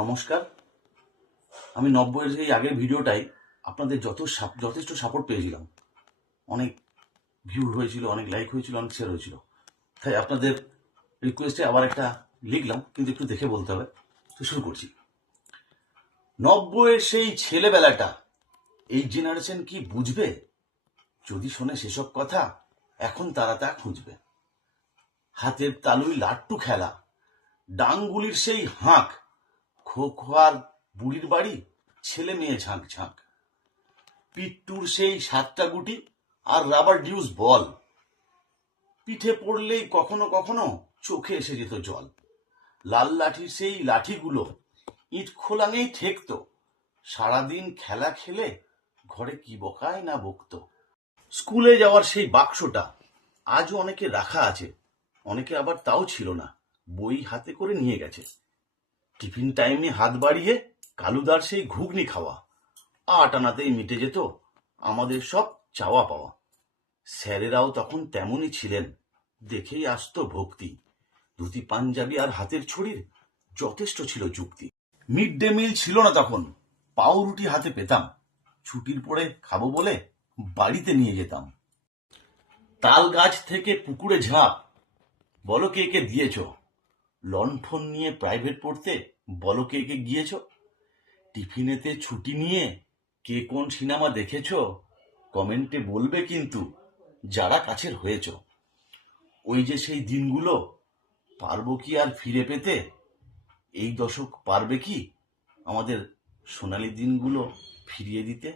নমস্কার। আমি 90-এর সেই আগের ভিডিওটাই আপনাদের যথেষ্ট সাপোর্ট পেয়েছিলাম। অনেক ভিউ হয়েছিল, অনেক লাইক হয়েছিল, অনেক শেয়ার হয়েছিল। তাই আপনাদের রিকোয়েস্টে আবার একটা লিখলাম, কিন্তু একটু দেখে বলতে হবে। তো শুরু করছি। 90-এর সেই ছেলেবেলাটা এই জেনারেশন কি বুঝবে? যদি শোনে সেসব কথা, এখন তারা তা খুঁজবে। হাতের তালুই লাট্টু খেলা, ডাংগুলির সেই হাঁক, খোখোয়ার বুড়ির বাড়ি, ছেলে মেয়ে ঝাঁক ঝাঁক, পিট্টুর সেই 7টা গুটি আর রাবার ডিউস বল, পিঠে পড়লেই কখনো কখনো চোখে এসে যেত জল। লাল লাঠির সেই লাঠিগুলো ইট খোলাঙেই ঠেকত, সারাদিন খেলা খেলে ঘরে কি বকায় না বকত। স্কুলে যাওয়ার সেই বাক্সটা আজও অনেকে রাখা আছে, অনেকে আবার তাও ছিল না, বই হাতে করে নিয়ে গেছে। টিফিন টাইমে হাত বাড়িয়ে কালুদার সেই ঘুগনি খাওয়া, আটানাতেই মিটে যেত আমাদের সব চাওয়া পাওয়া। স্যারেরাও তখন তেমনই ছিলেন, দেখেই আসতো ভক্তি। ধুতি পাঞ্জাবি আর হাতের ছড়ির যথেষ্ট ছিল যুক্তি। মিড ডে মিল ছিল না তখন, পাউরুটি হাতে পেতাম, ছুটির পরে খাবো বলে বাড়িতে নিয়ে যেতাম। তাল গাছ থেকে পুকুরে ঝাঁপ, বলো কে কে দিয়েছ। লণ্ঠন নিয়ে প্রাইভেট পড়তে, বলো কে কে গিয়েছ। টিফিনেতে ছুটি নিয়ে কে কোন সিনেমা দেখেছ, কমেন্টে বলবে কিন্তু যারা কাছের হয়েছ। ওই যে সেই দিনগুলো, পারবো কি আর ফিরে পেতে? এই দশক পারবে কি আমাদের সোনালী দিনগুলো ফিরিয়ে দিতে?